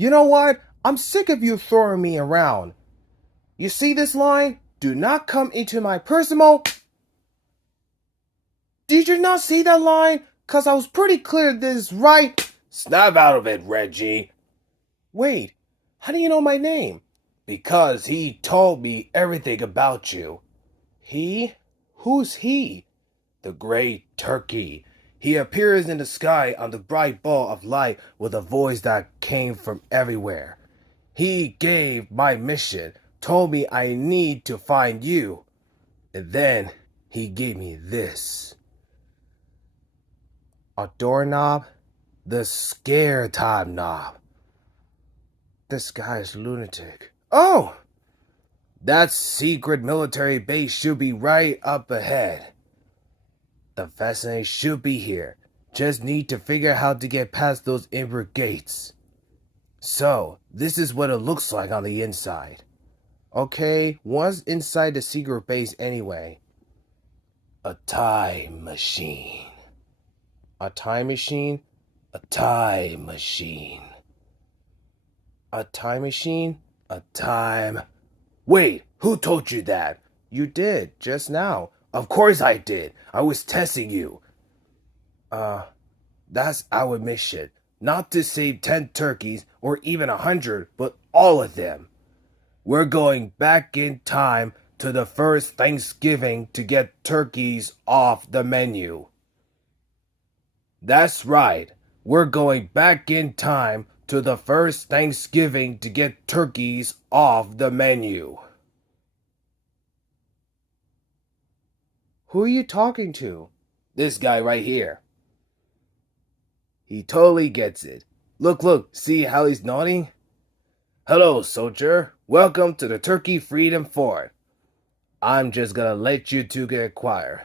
You know what? I'm sick of you throwing me around. You see this line? Do not come into my personal. Did you not see that line? Cause I was pretty clear this is right. Snap out of it, Reggie. Wait, how do you know my name? Because he told me everything about you. He? Who's he? The great turkey. He appears in the sky on the bright ball of light with a voice that came from everywhere. He gave my mission, told me I need to find you. And then he gave me this. A doorknob? The scare time knob. This guy is lunatic. Oh! That secret military base should be right up ahead. The fascinating should be here. Just need to figure out how to get past those inner gates. So, this is what it looks like on the inside. Okay, what's inside the secret base anyway? A time machine. A time machine? A time machine. A time machine? A time... Wait, who told you that? You did, just now. Of course I did. I was testing you. That's our mission. Not to save 10 turkeys or even 100, but all of them. We're going back in time to the first Thanksgiving to get turkeys off the menu. That's right. We're going back in time to the first Thanksgiving to get turkeys off the menu. Who are you talking to? This guy right here. He totally gets it. Look, see how he's nodding? Hello, soldier. Welcome to the Turkey Freedom Fort. I'm just gonna let you two get quiet.